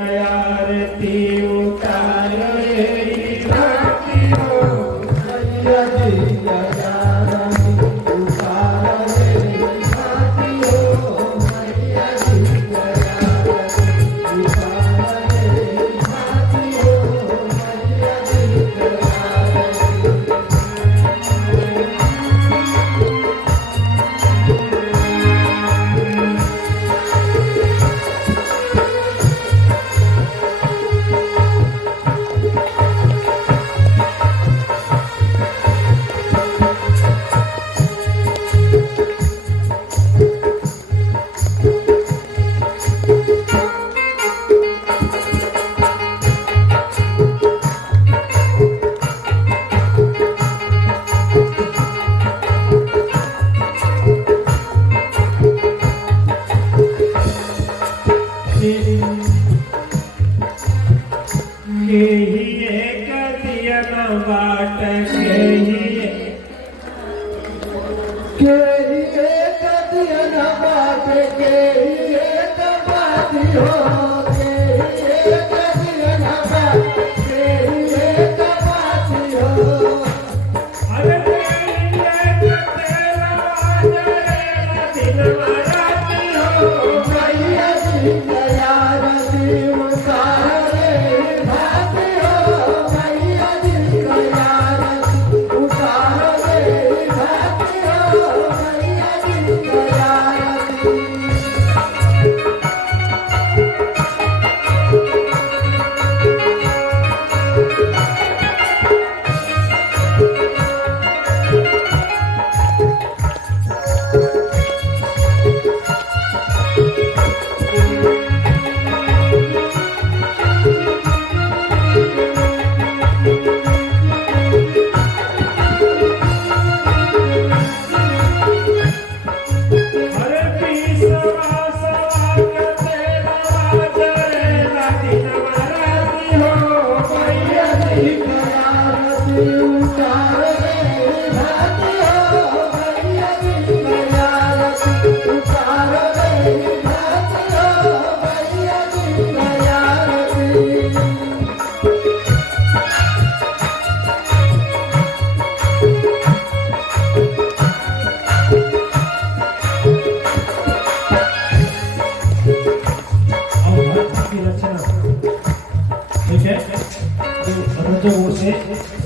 आरती उतारो रे भाटियो मैया जी आरती उतारो रे भाटियो मैया जी आरती उतारो रे भाटियो मैया जी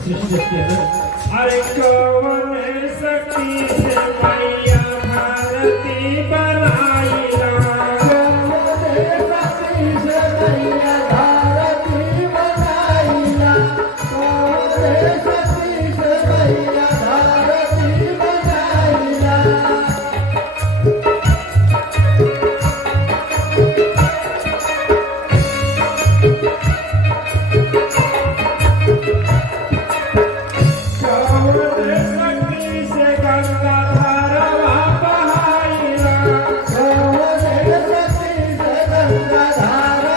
अरे कौन शक्ति से मैया भारती बनाई गंगा धारा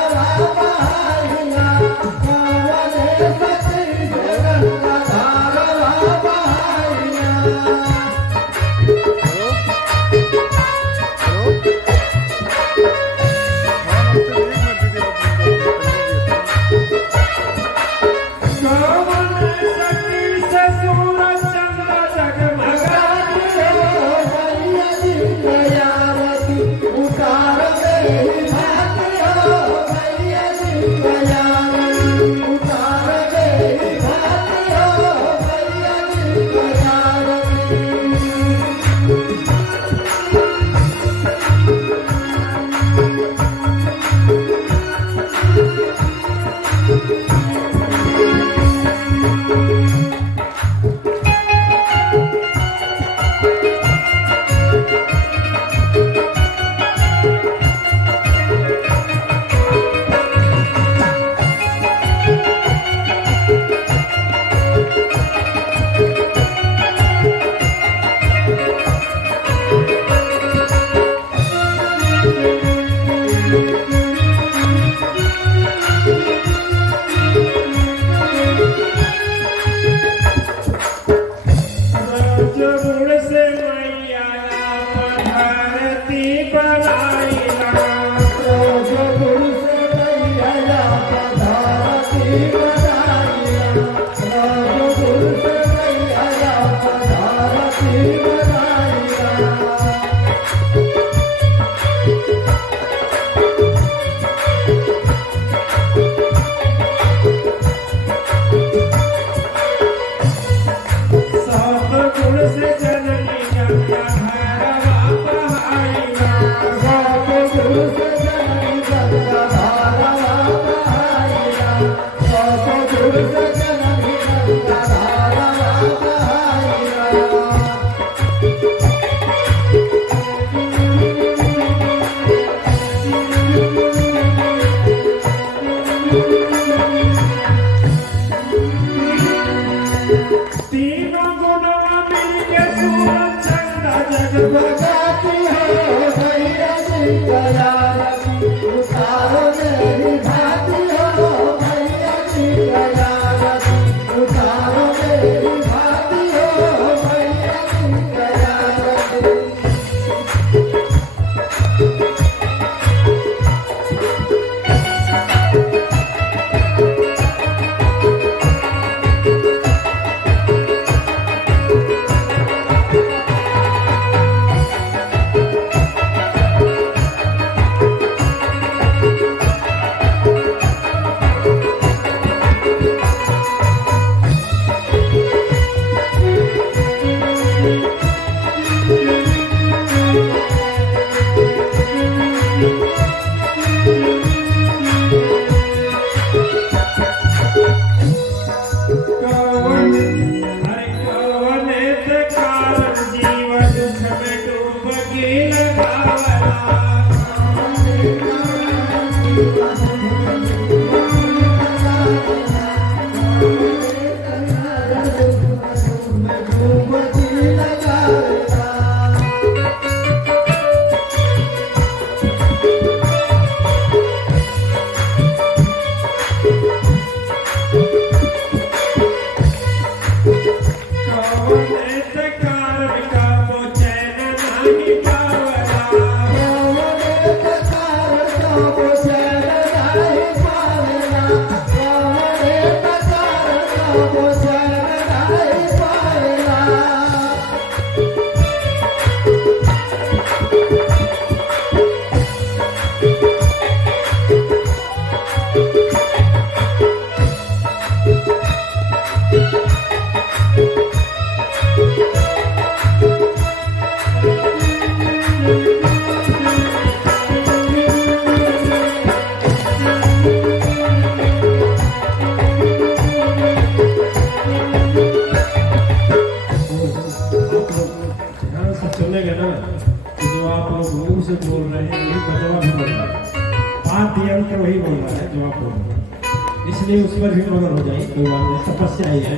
वही बोल रहा है जो आप बोल रहे हैं, इसलिए उस पर भी मगन हो जाए, कोई बात नहीं, तपस्या ही है।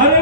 अरे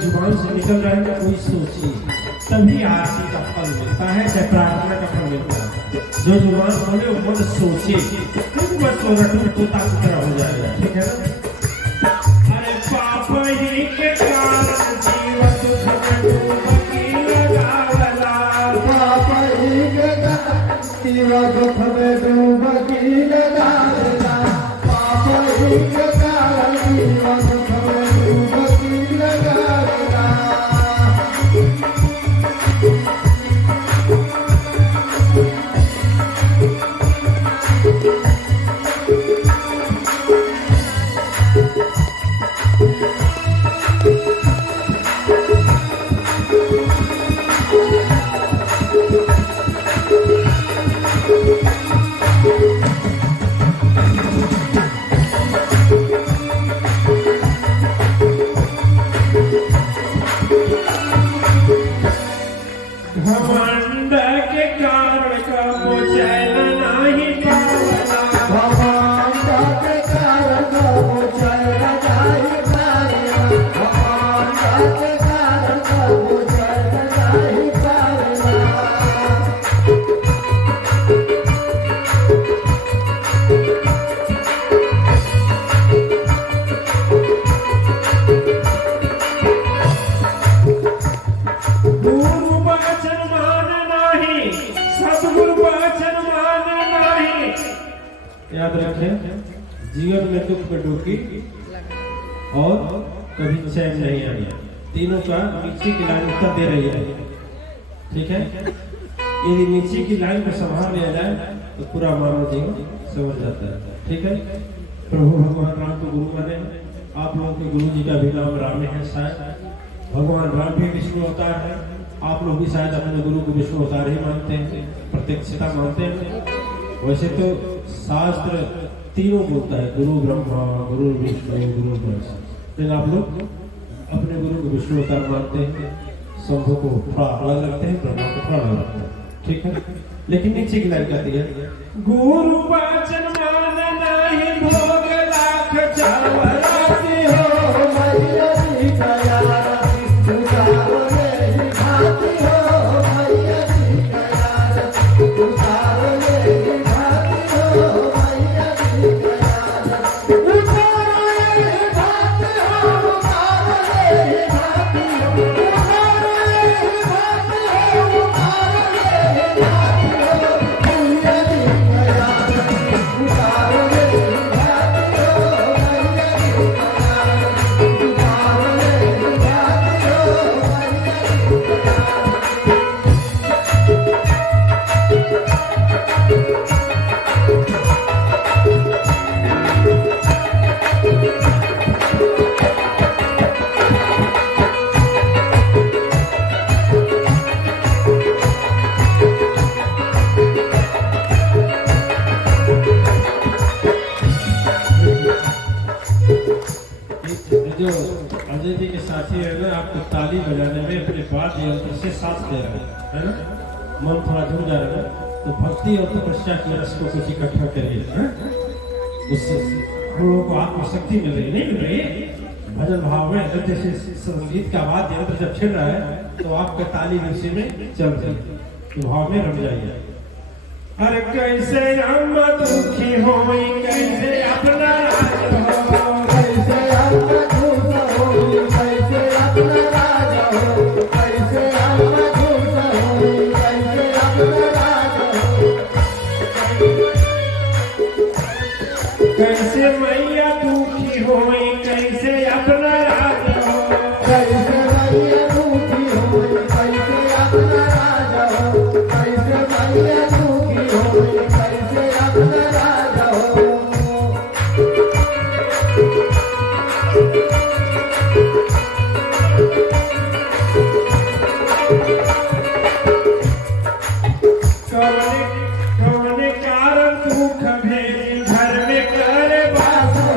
जुबान से निकल रहा है ना, कोई सोचिए, तभी आरती का फल मिलता है, चाहे प्रार्थना का फल मिलता है। जो जुबान बोले वो मन सोचे, फिर बस वो रटू तोता की तरह हो जाएगा, ठीक है ना। अरे पाप ही के कारण जीवन दुख में डूबकी लगावला, पाप ही के कारण जीवन दुख में डूबकी लगावला, पाप ही के कारण जीवन दुख में डूबकी लगावला। घमंड के कारण कबो चैन नाही पावला घमंड के कारण कबो चैन नाही पावला घमंड के कारण कबो चैन नाही पावला गुरु वचन मान नाही सतगुरु वचन मान नाही। याद रखें, जीवन में दुख में डूबी और कभी चैन नहीं आया, तीनों का नीचे की लाइन उत्तर दे रही है। ठीक है, यदि नीचे की लाइन को संभाल लिया जाए तो पूरा मानव जीवन समझ जाता है। ठीक है, प्रभु भगवान राम को गुरु माने, आप लोगों के गुरु जी का भी नाम राम है। शायद भगवान राम भी विष्णु अवतार है, आप लोग भी शायद अपने गुरु को विष्णु अवतार ही मानते हैं, प्रत्यक्षता मानते हैं। वैसे तो शास्त्र तीनों बोलता है, गुरु ब्रह्मा गुरु विष्णु गुरु ब्रह्मा, लेकिन आप लोग अपने गुरु को विष्णु अवतार मानते हैं, शंभु को थोड़ा अलग लगते हैं, ब्रह्मा को थोड़ा अलग लगते हैं। ठीक है, लेकिन नीचे की लाइन कहती है गुरु वचन मान नहीं भोग लाख चावरासी हो मैया जी का यार उतारो मेरी भाती हो मैया जी का यार उतारो मेरी भाती हो मैया जी का यार उतारो मेरी भाती हो उतारो मेरी भाती हो उतारो मेरी भाती हो उतारो मेरी भाती हो मैया जी का यार उतारो मेरी भाती हो मैया जी का यार उतारो मेरी भाती हो मैया जी का यार। जो अजय जी के साथी है ना, आपको ताली बजाने में अपने वाद्य यंत्र से साथ दे रहे हैं, है ना, मन थोड़ा झूम जा रहा है, तो भक्ति और तपस्या की रस को कुछ इकट्ठा करिए, उससे हम लोगों को आत्मशक्ति मिल रही, नहीं मिल रही। भजन भाव में जैसे संगीत का वाद्य यंत्र जब छिड़ रहा है तो आपका ताली भी उसी में चल रही, तो भाव में रम जाइए। अरे कैसे हम दुखी होई कैसे अपना राज हो, कैसे अपना झूठ होई कैसे अपना राज हो कैसे अपना झूठ होई कैसे अपना राज हो कैसे मैया दुखी होई कैसे अपना राज हो, कैसे मैया दुखी होई कैसे अपना राज हो कैसे मैया दुखी होई कैसे अपना राज हो कौने कारण दुख भेजी घर में करे बास हो,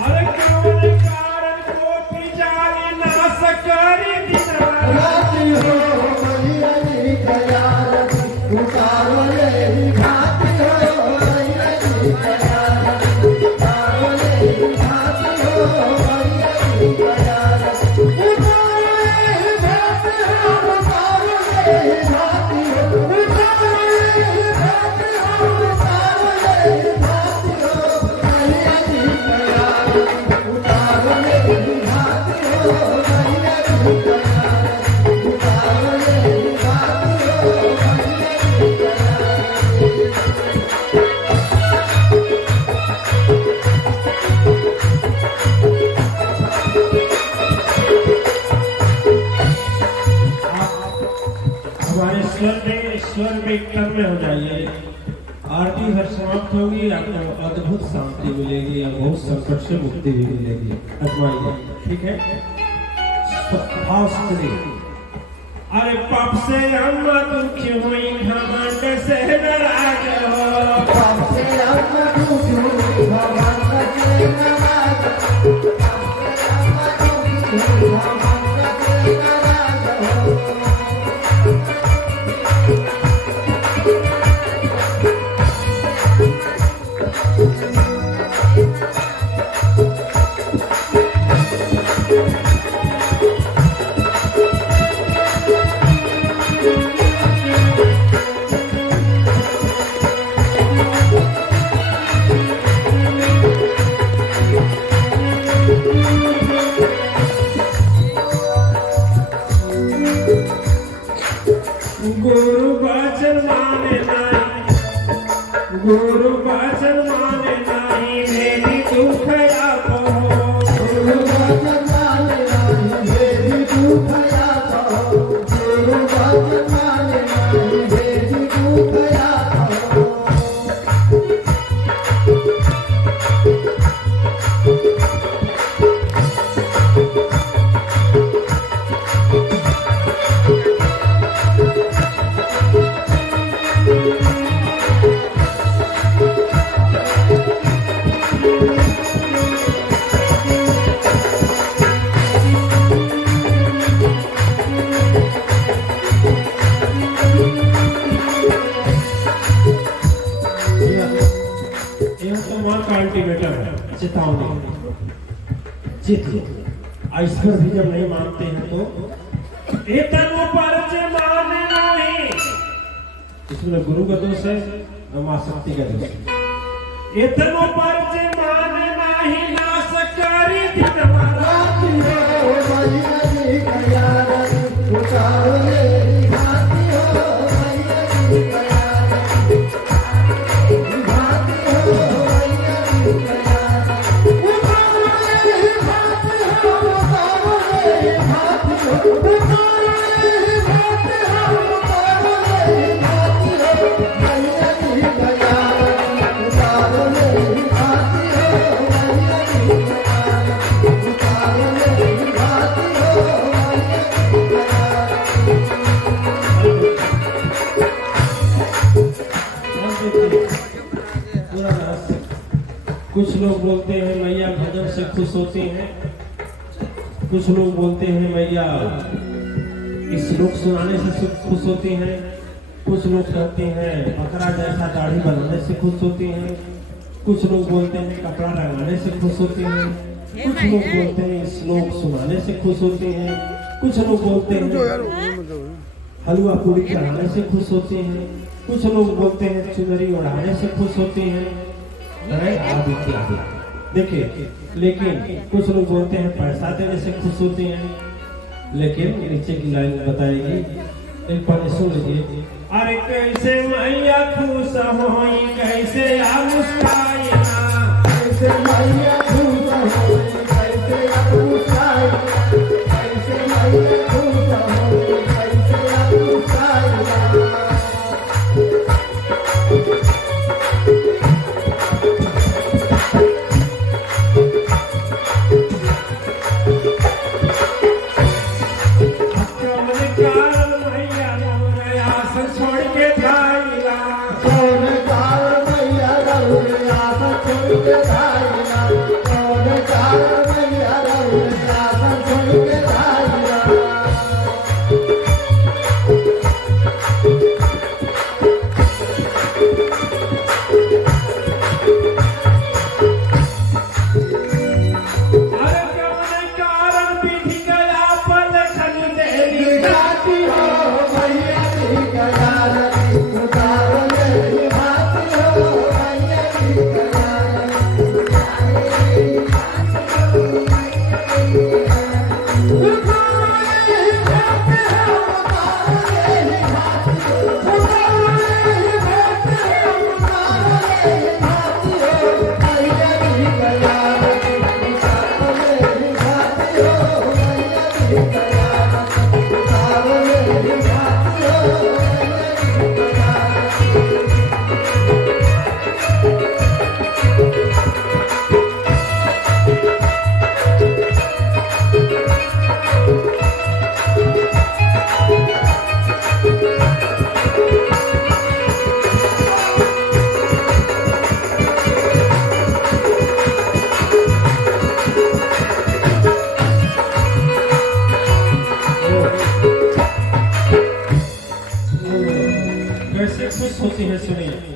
अरे कौने कारण को पिजाली नाश करी दिना, उतारो ले घाटी हो मैया जी का यार उतारो ले घाटी हो मैया जी का यार उतारो ले घाटी हो उतारो ले घाटी हो उतारो ले घाटी हो उतारो ले घाटी हो मैया जी का यार उतारो ले घाटी हो मैया जी का यार उतारो ले घाटी हो हमारे स्वर में तन्मय हो जाइए। आरती हर समाप्त होगी, आपको अद्भुत शांति मिलेगी और बहुत संकट से मुक्ति भी मिलेगी। अजमाइए, ठीक है? भाव से करिए। अरे पाप से हम दुखी हुई, घमंड से नाराज हो। पाप से हम दुखी हुई, घमंड से नाराज हो। पाप से हम दुखी हुई, घमंड से नाराज हो। गुरु वचन माने नहीं, गुरु वचन माने नहीं, मेरी दुख आप हो। गुरु वचन माने नहीं, मेरी दुख आप हो। गुरु वचन माने नहीं, मेरी दुख आप हो। अल्टीमेटम है, चेतावनी। चित इस पर भी जब नहीं मानते हैं तो एतनु पर जे माने नहीं, इसमें गुरु का दोष है और मां शक्ति का दोष है। एतनु पर जे माने नहीं, नाश करी दिन मारा। कुछ लोग बोलते हैं मैया भजन से खुश होती हैं, कुछ लोग बोलते हैं मैया इस श्लोक सुनाने से खुश होती हैं, कुछ लोग कहते हैं बकरा जैसा दाढ़ी बनाने से खुश होती हैं, कुछ लोग बोलते हैं कपड़ा रंगाने से खुश होती हैं, कुछ लोग बोलते हैं श्लोक सुनाने से खुश होती हैं, कुछ लोग बोलते हैं हलवा पूरी चढ़ाने से खुश होती हैं, कुछ लोग बोलते हैं चुनरी उड़ाने से खुश होती हैं, आदि इत्यादि। देखिए, लेकिन कुछ लोग बोलते हैं पैसा देने से खुश होती हैं, लेकिन नीचे की लाइन बताएगी, एक पानी सुन लीजिए। अरे कैसे मैया खुश होई, कैसे आ मुस्काई ना, कैसे मैया खुश होई, कैसे आ मुस्काई ना, कैसे मैया खुश होई, कैसे आ मुस्काई ना। सुनिए,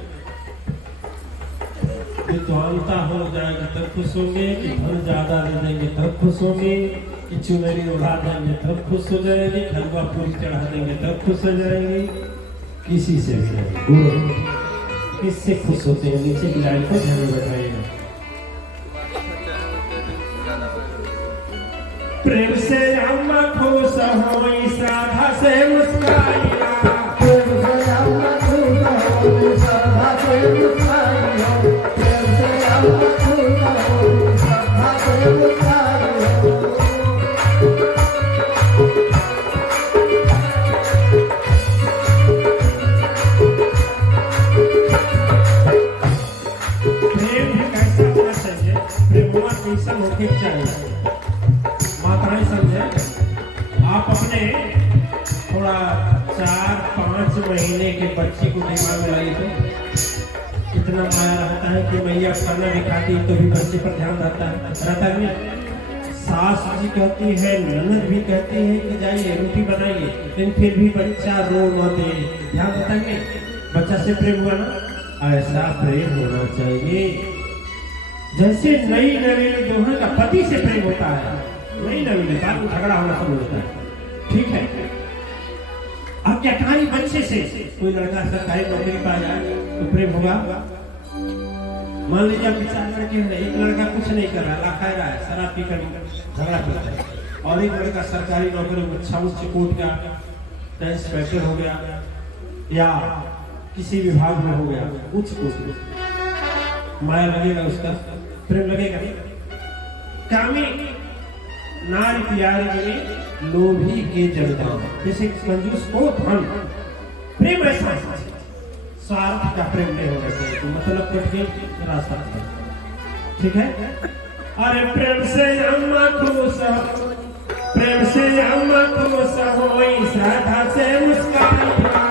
विद्वानता हो जाएगी तब खुश होंगे, कि धन ज्यादा दे देंगे तब खुश होंगे, कि चुनरी उड़ा देंगे तब खुश हो जाएंगे, हलवा पूरी चढ़ा देंगे तब खुश हो जाएंगे। किसी से भी नहीं। गुरु किससे खुश होते हैं? नीचे की लाइन को ध्यान में बैठाइएगा। प्रेम से अम्मा खुश होई, श्रद्धा से मुस्काइया। प्रेम से अम्मा खुश होई, श्रद्धा से मुस्काइया। प्रेम से अम्मा खुश होई, श्रद्धा से मुस्काइया। प्रेम भी कैसा होना चाहिए? प्रेम कैसा होके चाहिए? माताएं समझे, आप अपने थोड़ा 4-5 महीने के बच्चे को दिमाग में लाइए तो इतना माया रहता है कि मैया खाना भी खाती तो भी बच्चे पर ध्यान रहता है नहीं। सास जी कहती है, ननद भी कहती है कि जाइए रोटी बनाइए, लेकिन फिर भी बच्चा रो न दे, ध्यान रहता है नहीं। बच्चा से प्रेम हुआ ना, ऐसा प्रेम होना चाहिए जैसे नई नवेली दोहन का पति से प्रेम होता है। नहीं नवेली बात में झगड़ा होना शुरू होता है, ठीक है। अब क्या कहानी बच्चे से कोई लड़का सरकारी नौकरी पा जाए तो प्रेम होगा? मान लीजिए आप 4 लड़के हैं, एक लड़का कुछ नहीं कर रहा, ला खा रहा है, शराब पीकर झगड़ा करता है, और एक लड़का सरकारी नौकरी में अच्छा उच्च कोट का इंस्पेक्टर हो गया या किसी विभाग में हो गया उच्च कोट। माया लगेगा उसका, प्रेम लगेगा नहीं। कामी नारी प्यारी में लोभी के जलता, जैसे कंजूस को धन। प्रेम ऐसा है, स्वार्थ का प्रेम नहीं होना चाहिए, तो मतलब कट के रास्ता है, ठीक है। अरे प्रेम से अम्मा खुश, प्रेम से अम्मा खुश होई, श्रद्धा से मुस्काइया।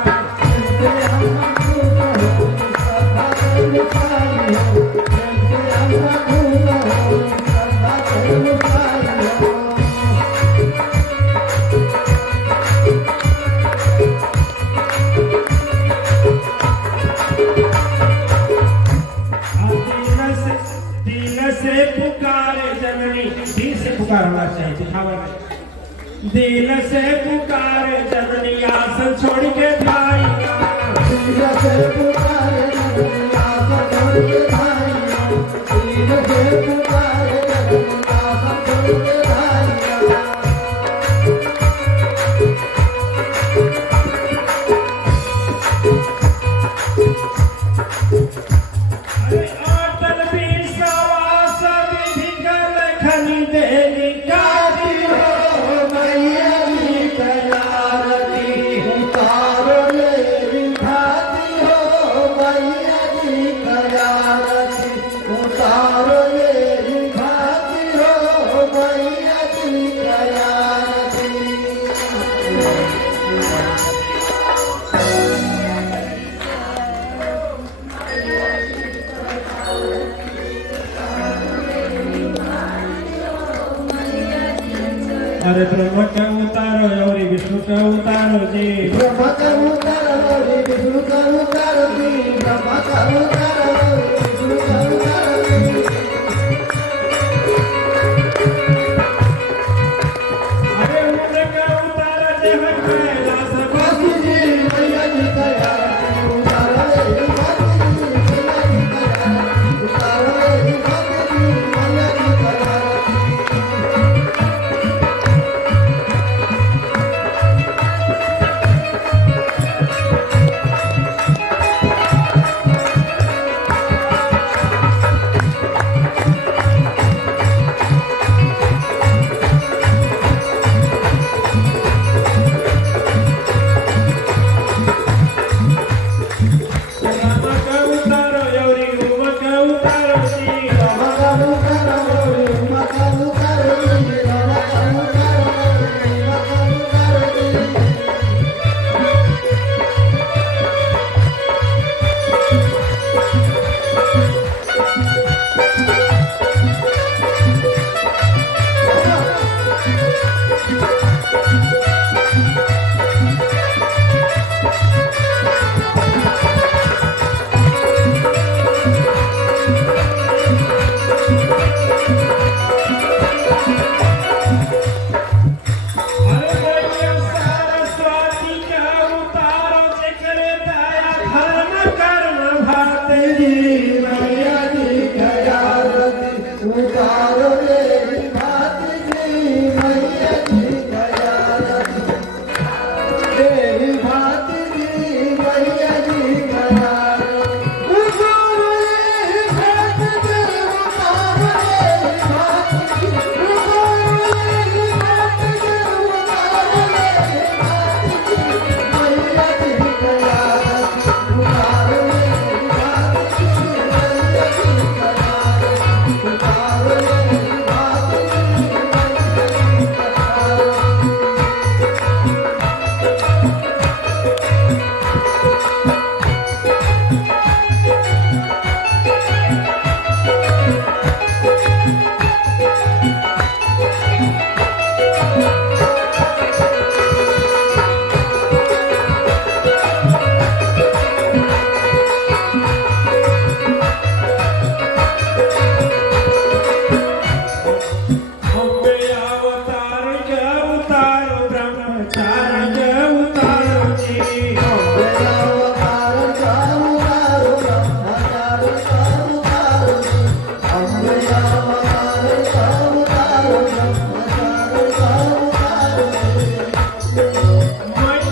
पुकारना चाहिए, दिखावा नहीं। दिल से पुकारे जननी, आसन छोड़ के भाई। दिल से पुकारे जननी, आसन छोड़ के भाई। दिल से पुकारे जननी, आसन छोड़ के भाई। अरे अटल बीर सवास विधि कर खनी देनी काजी हो, मैया जी कयारती उतारो मेरी भाती हो। मैया जी कयारती उतारो मेरी भाती हो। मैया जी कयारती। अरे ब्रह्म का उतारो और विष्णु का उतारो जी। ब्रह्म का उतारो और विष्णु का उतारो जी। ब्रह्म का उतारो और विष्णु का उतारो जी। अरे उनका उतारो जब कैलाश वासी जी। मैया जी कयारती उतारो रे वासी जी। मैया जी कयारती उतारो रे वासी जी। मैया जी कयारती। जी मैया जी गया रति उतारो रे भात जी मैया जी गया रति तेरी भात जी मैया जी गया उतारो रे भात जी उतारो रे भात जी उतारो रे भात जी उतारो रे भात जी मैया जी गया रति उतारो रे भात जी मैया जी गया रति उतारो रे भात जी अम्बे अवतार उतारो ब्रह्मचार्य उतारो जी मैया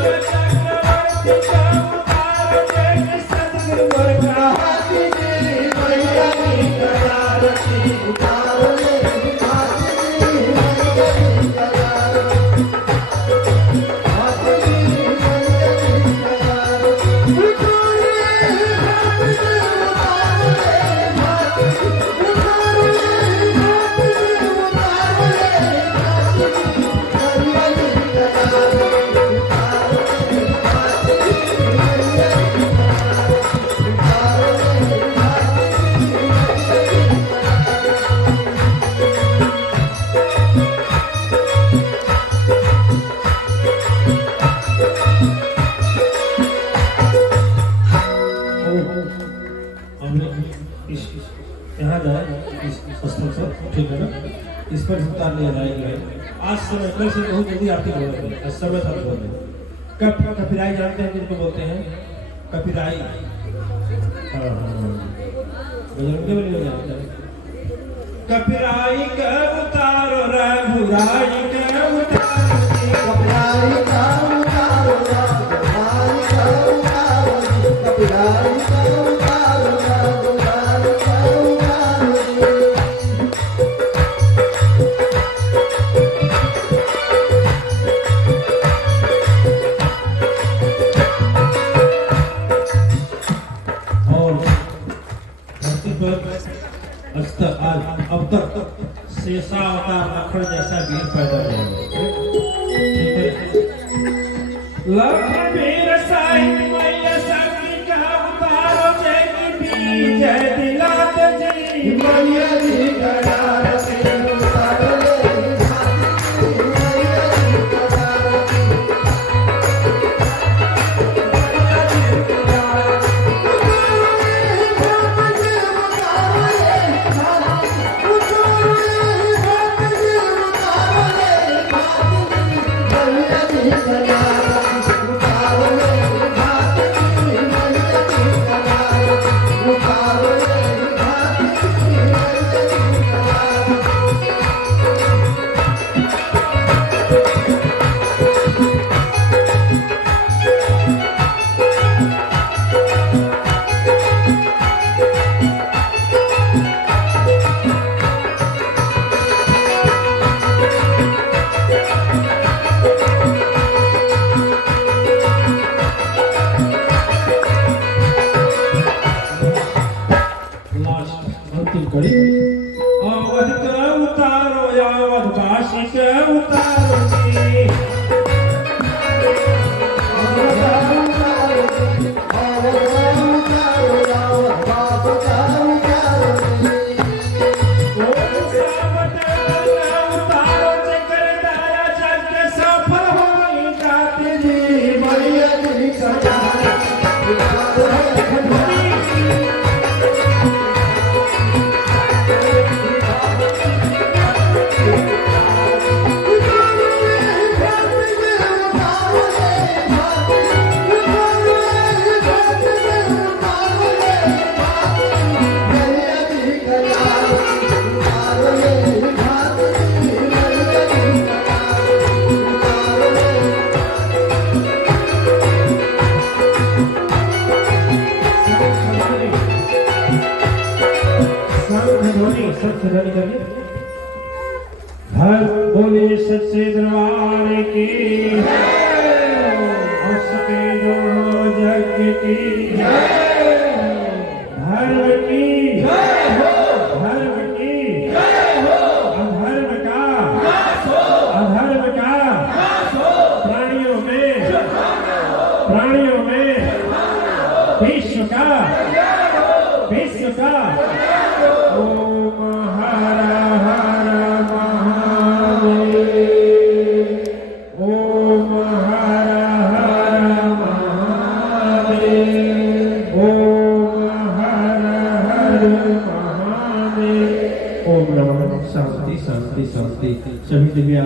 चक्रवर्ती का उतारो जय सतगुरु वर्गा यहाँ जाए इस स्थल से ठीक है ना इस पर उतार लिया जाएगा आज समय कल से बहुत जल्दी आरती हो रही है समय सब हो रही है कपिराई जानते हैं जिनको बोलते हैं कपिराई बजरंगी बली हो जाते हैं कपिराई का उतारो रघुराई का उतारो कपिराई का उतारो रघुराई का उतारो कपिराई का उतारो रघुराई का उतारो और धरती पर अब तक शेषावतार लखन जैसा वीर पैदा नहीं ठीक है लखन वीर साहिब मैया शक्ति का उतारो जय की जय दिलात जी मैया जी गया रति उतारो रे भात जी मैया जी गया रति अंतिम कड़ी अवध का उतारो अवध वासी का उतारो जी उतारो चक्कर दाया जग के सफल होई जाते जी मैया जी गया रति उतारो रे सजा निकालिए। हर बोले सच्चे दरबार की और सके जो जग की धर्म की धर्म की अधर्म का प्राणियों में विश्व का ओम हर हर महादेव ओम हर हर महादेव ओम हर हर महादेव ओम नमः शांति शांति शांति। सभी दिव्या